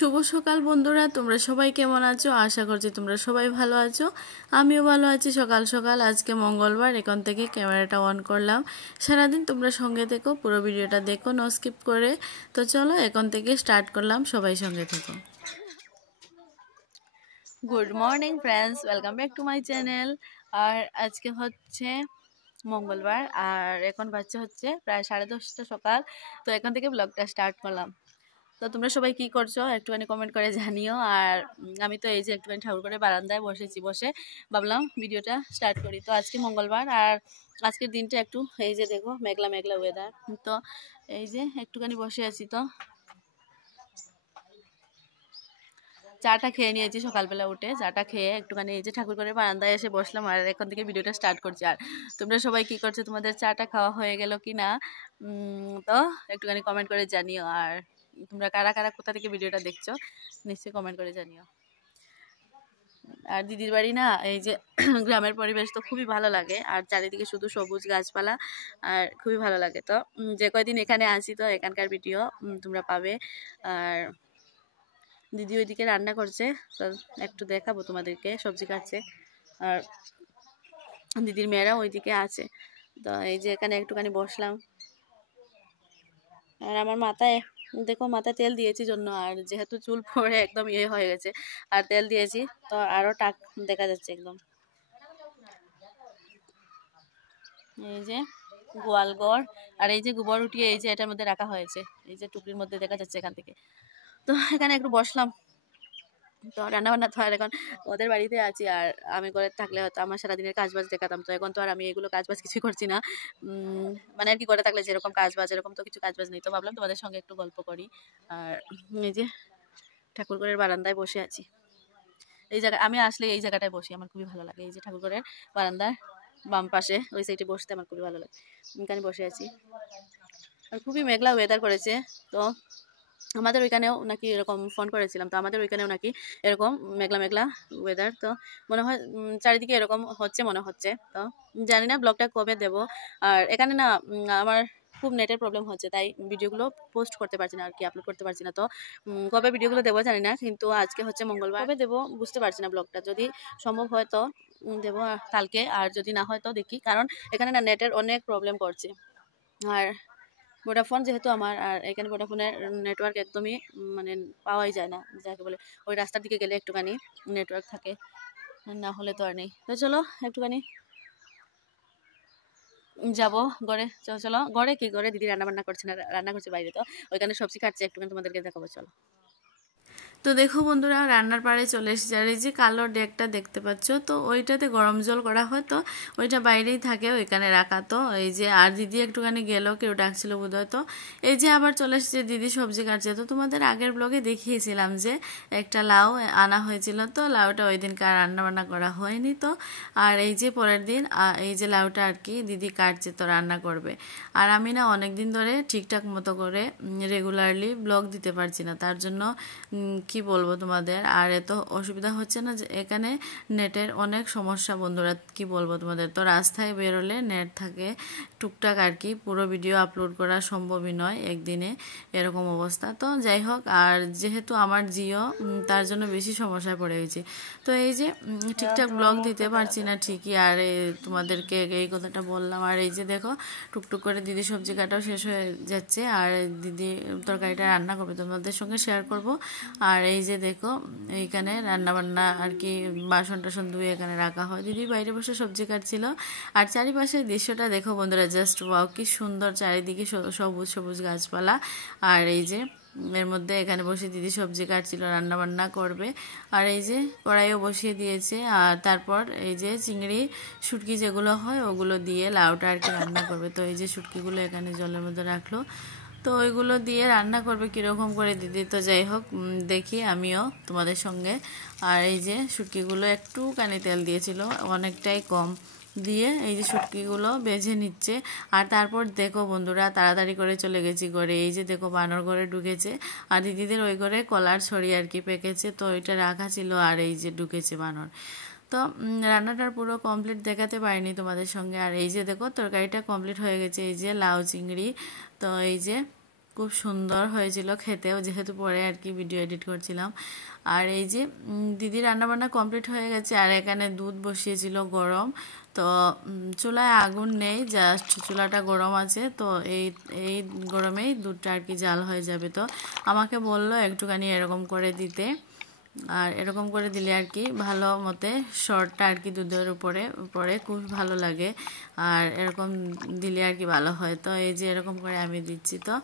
শুভ সকাল বন্ধুরা, তোমরা সবাই কেমন আছো? আশা করছি তোমরা সবাই ভালো আছো। আমিও ভালো আছি। সকাল সকাল আজকে মঙ্গলবার, এখন থেকে ক্যামেরাটা অন করলাম। সারাদিন তোমরা সঙ্গে থেকো, পুরো ভিডিওটা দেখো, নো স্কিপ করে। তো চলো এখন থেকে স্টার্ট করলাম, সবাই সঙ্গে থেকো। Good morning friends, welcome back to my channel. আর আজকে হচ্ছে মঙ্গলবার, আর এখন বাচ্চা হচ্ছে প্রায় 10:30 সকাল। তো এখন থেকে ব্লগটা স্টার্ট করলাম। তো তোমরা সবাই কি করছো একটুখানি কমেন্ট করে জানিও। আর আমি তো এই যে একটুখানি ঠাকুর করে বারান্দায় বসে ভাবলাম ভিডিওটা স্টার্ট করি। তো আজকে মঙ্গলবার, আর আজকের দিনটা একটু এই যে দেখো মেঘলা মেঘলা ওয়েদার। তো এই যে একটুখানি বসে আছি। তো চাটা খেয়ে নিয়েছি সকালবেলা উঠে, চাটা খেয়ে একটুখানি এই যে ঠাকুর করে বারান্দায় এসে বসলাম, আর এখন থেকে ভিডিওটা স্টার্ট করছি। আর তোমরা সবাই কি করছো? তোমাদের চাটা খাওয়া হয়ে গেল কি না? তো একটুখানি কমেন্ট করে জানিও। আর তোমরা কারা কারা কোথা থেকে ভিডিওটা দেখছো নিশ্চয়ই কমেন্ট করে জানিও। আর দিদির বাড়ি না এই যে গ্রামের পরিবেশ তো খুবই ভালো লাগে, আর চারিদিকে শুধু সবুজ গাছপালা, আর খুবই ভালো লাগে। তো যে কয়দিন এখানে আসি তো এখানকার ভিডিও তোমরা পাবে। আর দিদি ওইদিকে রান্না করছে, তো একটু দেখাবো তোমাদেরকে, সবজি কাটছে। আর দিদির মেয়েরা ওইদিকে আছে। তো এই যে এখানে একটুখানি বসলাম। আর আমার মাথায় দেখো, মাথায় তেল দিয়েছি জন্য, আর যেহেতু চুল পড়ে একদম ইয়ে হয়ে গেছে, আর তেল দিয়েছি তো আরো টাক দেখা যাচ্ছে একদম। এই যে গোয়ালঘর, আর এই যে গোবর উঠিয়ে এই যে এটার মধ্যে রাখা হয়েছে, এই যে টুকরির মধ্যে দেখা যাচ্ছে এখান থেকে। তো এখানে একটু বসলাম। তো রান্নাবান্না তো আর এখন ওদের বাড়িতে আছি, আর আমি ঘরে থাকলে হয়তো আমার সারাদিনের কাজবাজ দেখাতাম। তো এখন তো আর আমি এগুলো কাজবাজ কিছুই করছি না। মানে আর কি, ঘরে থাকলে যেরকম কাজবাজ এরকম তো কিছু কাজবাজ নেই। তো ভাবলাম তোমাদের সঙ্গে একটু গল্প করি। আর এই যে ঠাকুরঘরের বারান্দায় বসে আছি। এই জায়গা আমি আসলে এই জায়গাটায় বসি, আমার খুবই ভালো লাগে। এই যে ঠাকুরঘরের বারান্দার বাম পাশে ওই সাইডে বসতে আমার খুবই ভালো লাগে। এখানে বসে আছি, আর খুবই মেঘলা ওয়েদার করেছে। তো আমাদের ওইখানেও নাকি এরকম ফোন করেছিলাম, তো আমাদের ওইখানেও নাকি এরকম মেঘলা মেঘলা ওয়েদার। তো মনে হয় চারিদিকে এরকম হচ্ছে মনে হচ্ছে। তো জানি না ব্লগটা কবে দেব। আর এখানে না আমার খুব নেটের প্রবলেম হচ্ছে, তাই ভিডিওগুলো পোস্ট করতে পারছি না আর কি, আপলোড করতে পারছি না। তো কবে ভিডিওগুলো দেবো জানি না, কিন্তু আজকে হচ্ছে মঙ্গলবার, কবে দেবো বুঝতে পারছি না। ব্লগটা যদি সম্ভব হয় তো দেবো কালকে, আর যদি না হয় তো দেখি, কারণ এখানে না নেটের অনেক প্রবলেম করছে। আর ভোডাফোন যেহেতু আমার, আর এখানে ভোডাফোনের নেটওয়ার্ক একদমই মানে পাওয়াই যায় না, যাকে বলে ওই রাস্তার দিকে গেলে একটুখানি নেটওয়ার্ক থাকে, না হলে তো আর নেই। তো চলো একটুখানি যাবো ঘরে। চলো ঘরে, কি ঘরে দিদি রান্না বান্না করছে না, রান্না করছে বাইরে। তো ওইখানে সবজি কাটছে, একটুখানি তোমাদেরকে দেখাবো, চলো। তো দেখো বন্ধুরা, রান্নার পাড়ে চলে এসেছে। আর এই যে কালো ডেকটা দেখতে পাচ্ছ, তো ওইটাতে গরম জল করা হয়, তো ওইটা বাইরেই থাকে ওইখানে রাখা। তো এই যে আর দিদি একটুখানি গেল, কেউ ডাকছিল বোধহয়। তো এই যে আবার চলে এসেছে দিদি সবজি কাটছে। তো তোমাদের আগের ব্লগে দেখিয়েছিলাম যে একটা লাউ আনা হয়েছিল, তো লাউটা ওই দিনকার রান্না বান্না করা হয়নি। তো আর এই যে পরের দিন এই যে লাউটা আর কি দিদি কাটছে, তো রান্না করবে। আর আমি না অনেক দিন ধরে ঠিকঠাক মতো করে রেগুলারলি ব্লগ দিতে পারছি না, তার জন্য কি বলবো তোমাদের। আর এত অসুবিধা হচ্ছে না যে এখানে নেটের অনেক সমস্যা বন্ধুরা, কি বলবো তোমাদের। তো রাস্তায় বেরোলে নেট থাকে টুকটাক আর কি, পুরো ভিডিও আপলোড করা সম্ভবই নয় একদিনে, এরকম অবস্থা। তো যাই হোক, আর যেহেতু আমার জিও, তার জন্য বেশি সমস্যায় পড়ে গেছি। তো এই যে ঠিকঠাক ব্লগ দিতে পারছি না ঠিকই, আর তোমাদেরকে এই কথাটা বললাম। আর এই যে দেখো টুকটুক করে দিদি সবজি কাটাও শেষ হয়ে যাচ্ছে, আর দিদি তরকারিটা রান্না করবে, তোমাদের সঙ্গে শেয়ার করব। আর এই যে দেখো এইখানে রান্নাবান্না আর কি, বাসন টাসন ধুয়ে এখানে রাখা হয়। দিদি বাইরে বসে সবজি কাটছিল। আর চারিপাশের দৃশ্যটা দেখো বন্ধুরা, জাস্ট ওয়াও, কি সুন্দর, চারিদিকে সবুজ সবুজ গাছপালা। আর এই যে এর মধ্যে এখানে বসে দিদি সবজি কাটছিল, রান্নাবান্না করবে। আর এই যে কড়াইও বসিয়ে দিয়েছে। আর তারপর এই যে চিংড়ি শুটকি যেগুলো হয় ওগুলো দিয়ে লাউটা আর কি রান্না করবে। তো এই যে শুটকিগুলো এখানে জলের মধ্যে রাখলো, তো ওইগুলো দিয়ে রান্না করবে কীরকম করে দিদি। তো যাই হোক দেখি আমিও তোমাদের সঙ্গে। আর এই যে শুটকিগুলো একটুখানি তেল দিয়েছিল, অনেকটাই কম, দিয়ে এই যে শুটকিগুলো বেজে নিচ্ছে। আর তারপর দেখো বন্ধুরা তাড়াতাড়ি করে চলে গেছি ঘরে। এই যে দেখো বানর ঘরে ঢুকেছে, আর দিদিদের ওই ঘরে কলার ছড়ি আর কি পেকেছে, তো ওইটা রাখা ছিল, আর এই যে ঢুকেছে বানর। তো রান্নাটার পুরো কমপ্লিট দেখাতে পারিনি তোমাদের সঙ্গে। আর এই যে দেখো তরকারিটা কমপ্লিট হয়ে গেছে, এই যে লাউ চিংড়ি। তো এই যে খুব সুন্দর হয়েছিল খেতেও, যেহেতু পরে আর কি ভিডিও এডিট করছিলাম। আর এই যে দিদি রান্নাবান্না কমপ্লিট হয়ে গেছে, আর এখানে দুধ বসিয়েছিল গরম। তো চুলায় আগুন নেই, জাস্ট চুলাটা গরম আছে, তো এই এই গরমেই দুধটা আর কি জাল হয়ে যাবে। তো আমাকে বললো একটুখানি এরকম করে দিতে, আর এরকম করে দিলে আর কি ভালো মতে শর্টটা আর কি দুধের উপরে পরে খুব ভালো লাগে, আর এরকম দিলে আর কি ভালো হয়। তো এই যে এরকম করে আমি দিচ্ছি। তো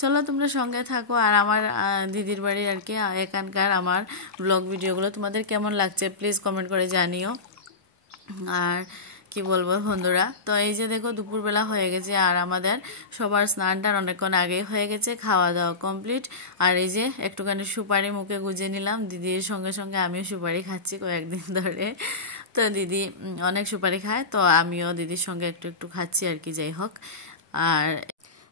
চলো তোমরা সঙ্গে থাকো। আর আমার দিদির বাড়ির আর কি এখানকার আমার ব্লগ ভিডিওগুলো তোমাদের কেমন লাগছে প্লিজ কমেন্ট করে জানিও। আর কি বলবো বন্ধুরা, তো এই যে দেখো দুপুরবেলা হয়ে গেছে, আর আমাদের সবার স্নানটার অনেকক্ষণ আগেই হয়ে গেছে, খাওয়া দাওয়া কমপ্লিট। আর এই যে একটুখানি সুপারি মুখে গুজে নিলাম, দিদির সঙ্গে সঙ্গে আমিও সুপারি খাচ্ছি কয়েকদিন ধরে। তো দিদি অনেক সুপারি খায়, তো আমিও দিদির সঙ্গে একটু একটু খাচ্ছি আর কি, যাই হোক। আর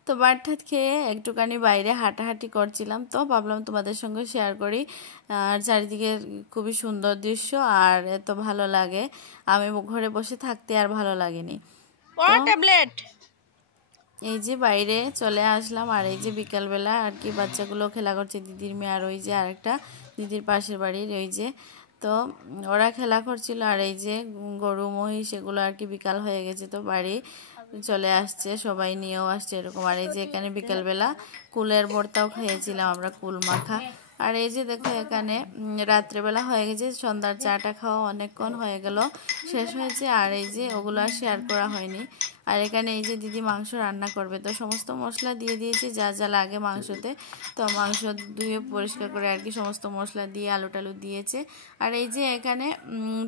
তো ভাত ঠাত খেয়ে একটুখানি বাইরে হাঁটাহাঁটি করছিলাম, তো ভাবলাম তোমাদের সঙ্গে শেয়ার করি। আর চারিদিকে খুবই সুন্দর দৃশ্য, আর এত ভালো লাগে, আমি ঘরে বসে থাকতে আর ভালো লাগেনি। এই যে বাইরে চলে আসলাম, আর এই যে বিকালবেলা আর কি বাচ্চাগুলো খেলা করছে, দিদির মেয়ে আর ওই যে আরেকটা দিদির পাশের বাড়ির ওই যে, তো ওরা খেলা করছিল। আর এই যে গরু মহিষ এগুলো আর কি বিকাল হয়ে গেছে, তো বাড়ি চলে আসছে, সবাই নিয়েও আসছে এরকম। আর এই যে এখানে বিকালবেলা কুলের ভর্তাও খেয়েছিলাম আমরা, কুল মাখা। আর এই যে দেখো এখানে রাত্রেবেলা হয়ে গেছে, সন্ধ্যার চাটা খাওয়া অনেকক্ষণ হয়ে গেল, শেষ হয়েছে। আর এই যে ওগুলো আর শেয়ার করা হয়নি। আর এখানে এই যে দিদি মাংস রান্না করবে, তো সমস্ত মশলা দিয়ে দিয়েছি যা যা লাগে মাংসতে। তো মাংস ধুয়ে পরিষ্কার করে আর কি সমস্ত মশলা দিয়ে আলু টালু দিয়েছে। আর এই যে এখানে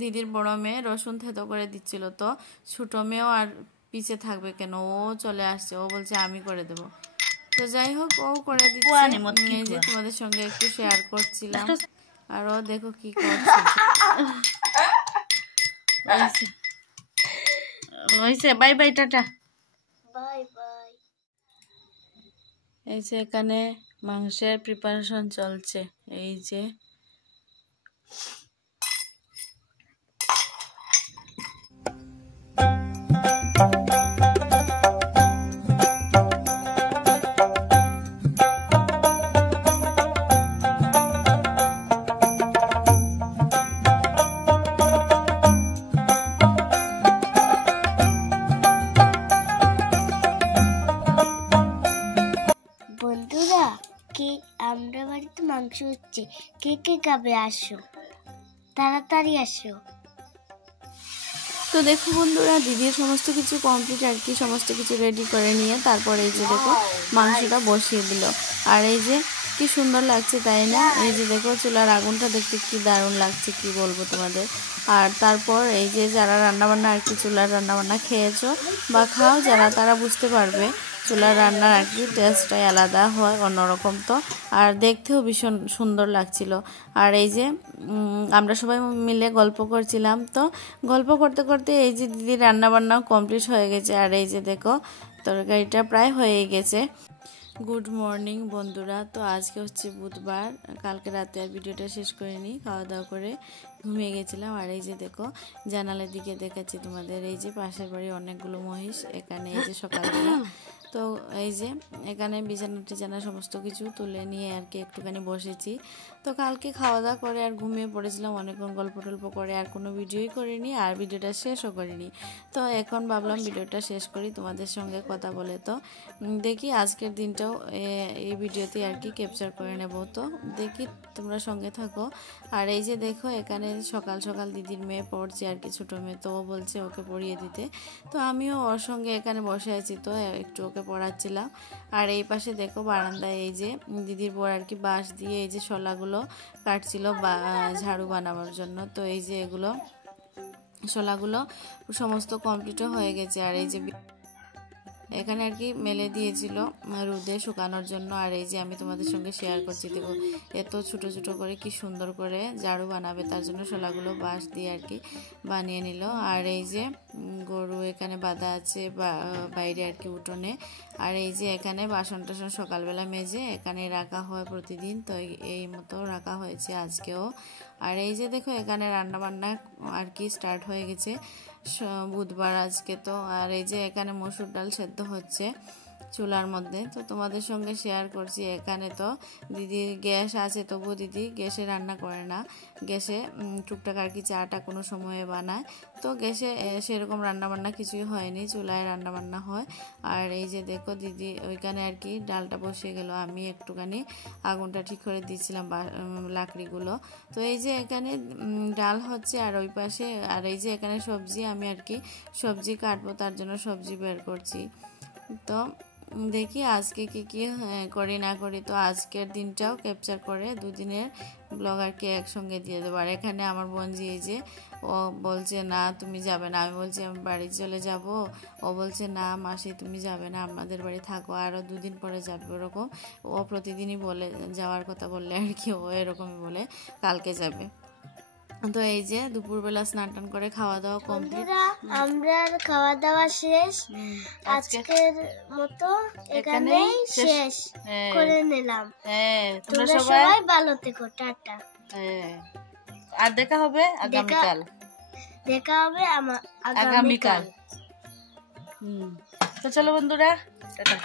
দিদির বড় মেয়ে রসুন থেতো করে দিচ্ছিল, তো ছোটো মেয়েও আর পিছে থাকবে কেন, ও চলে আসছে, ও বলছে আমি করে দেব। তো যাই হোক ও করে দিচ্ছে, এই যে তোমাদের সঙ্গে একটু শেয়ার করছিলাম। আর ও দেখো কি করছে, bye bye tata bye bye. এই যে এখানে মাংসের প্রিপারেশন চলছে, এই যে আমরা বাড়িতে মাংস হচ্ছে, কে কে খাবে আসো, তাড়াতাড়ি আসো। তো দেখো বন্ধুরা দিদির সমস্ত কিছু কমপ্লিট আর কি, সমস্ত কিছু রেডি করে নিয়ে তারপর এই যে দেখো মাংসটা বসিয়ে দিল। আর এই যে কি সুন্দর লাগছে তাই না, এই যে দেখো চুলার আগুনটা দেখতে কি দারুণ লাগছে, কি বলবো তোমাদের। আর তারপর এই যে যারা রান্নাবান্না আর কি চুলার রান্নাবান্না খেয়েছো বা খাও যারা, তারা বুঝতে পারবে চুলার রান্নার আর কি টেস্টটাই আলাদা হয়, অন্যরকম। তো আর দেখতেও ভীষণ সুন্দর লাগছিল। আর এই যে আমরা সবাই মিলে গল্প করছিলাম, তো গল্প করতে করতে এই যে দিদির রান্নাবান্নাও কমপ্লিট হয়ে গেছে। আর এই যে দেখো তরকারিটা প্রায় হয়ে গেছে। গুড মর্নিং বন্ধুরা, তো আজকে হচ্ছে বুধবার, কালকে রাতে আর ভিডিওটা শেষ করিনি, খাওয়া দাওয়া করে ঘুমিয়ে গেছিলাম। আর এই যে দেখো জানালার দিকে দেখাচ্ছি তোমাদের, এই যে পাশের বাড়ি অনেকগুলো মহিষ, এখানে এই যে সকালবেলা তো এই যে এখানে বিছানা টিছানা সমস্ত কিছু তুলে নিয়ে আর কি একটুখানি বসেছি। তো কালকে খাওয়া দাওয়া করে আর ঘুমিয়ে পড়েছিলাম, অনেকক্ষণ গল্প টল্প করে আর কোনো ভিডিওই করিনি, আর ভিডিওটা শেষও করিনি। তো এখন ভাবলাম ভিডিওটা শেষ করি তোমাদের সঙ্গে কথা বলে। তো দেখি আজকের দিনটাও এই ভিডিওতে আর কি ক্যাপচার করে নেব, তো দেখি তোমরা সঙ্গে থাকো। আর এই যে দেখো এখানে সকাল সকাল দিদির মেয়ে পড়ছে আর কি, ছোটো মেয়ে, তো ও বলছে ওকে পড়িয়ে দিতে, তো আমিও ওর সঙ্গে এখানে বসে আছি, তো একটু ওকে পড়াচ্ছিলাম। আর এই পাশে দেখো বারান্দায় এই যে দিদির বর আর কি বাঁশ দিয়ে এই যে শলাগুলো কাটছিল ঝাড়ু বানাবার জন্য। তো এই যে এগুলো শলাগুলো সমস্ত কমপ্লিটও হয়ে গেছে। আর এই যে এখানে আর কি মেলে দিয়েছিল রোদে শুকানোর জন্য। আর এই যে আমি তোমাদের সঙ্গে শেয়ার করছি, দেখো এত ছোট ছোট করে কি সুন্দর করে ঝাড়ু বানাবে তার জন্য শোলাগুলো বাঁশ দিয়ে আর কি বানিয়ে নিল। আর এই যে গরু এখানে বাঁধা আছে বাইরে আর কি উঠোনে। আর এই যে এখানে বাসন টাসন সকালবেলা মেজে এখানে রাখা হয় প্রতিদিন, তো এই মতো রাখা হয়েছে আজকেও। আর এই যে দেখো এখানে রান্না বান্না আর কি স্টার্ট হয়ে গেছে, বুধবার আজকে তো। আর এই যে এখানে মসুর ডাল সেদ্ধ হচ্ছে চুলার মধ্যে, তো তোমাদের সঙ্গে শেয়ার করছি। এখানে তো দিদির গ্যাস আছে, তবুও দিদি গ্যাসে রান্না করে না, গ্যাসে টুকটাক আর কি চাটা কোনো সময়ে বানায়। তো গ্যাসে সেরকম রান্নাবান্না কিছুই হয়নি, চুলায় রান্নাবান্না হয়। আর এই যে দেখো দিদি ওইখানে আর কি ডালটা বসে গেল, আমি একটুখানি আগুনটা ঠিক করে দিয়েছিলাম লাকড়িগুলো। তো এই যে এখানে ডাল হচ্ছে আর ওই পাশে, আর এই যে এখানে সবজি, আমি আর কি সবজি কাটবো তার জন্য সবজি বের করছি। তো দেখি আজকে কি কি করি না করি, তো আজকের দিনটাও ক্যাপচার করে দুদিনের ব্লগ আর কি একসঙ্গে দিয়ে দেবো। আর এখানে আমার বোনজি এই যে ও বলছে না তুমি যাবে না, আমি বলছি আমি বাড়ি চলে যাব, ও বলছে না মাসি তুমি যাবে না, আমাদের বাড়ি থাকো, আরও দুদিন পরে যাবে। ওরকম ও প্রতিদিনই বলে, যাওয়ার কথা বললে আর কি ও এরকমই বলে কালকে যাবে। তো এই যে দুপুরবেলা স্নান টান করে খাওয়া দাওয়া কমপ্লিট, আমরা খাওয়া দাওয়া শেষ, আজকের মতো এখানেই শেষ করে নিলাম। তোমরা সবাই ভালো থেকো, টাটা। আর দেখা হবে আগামীকাল, আগামীকাল। তো চলো বন্ধুরা, টাটা।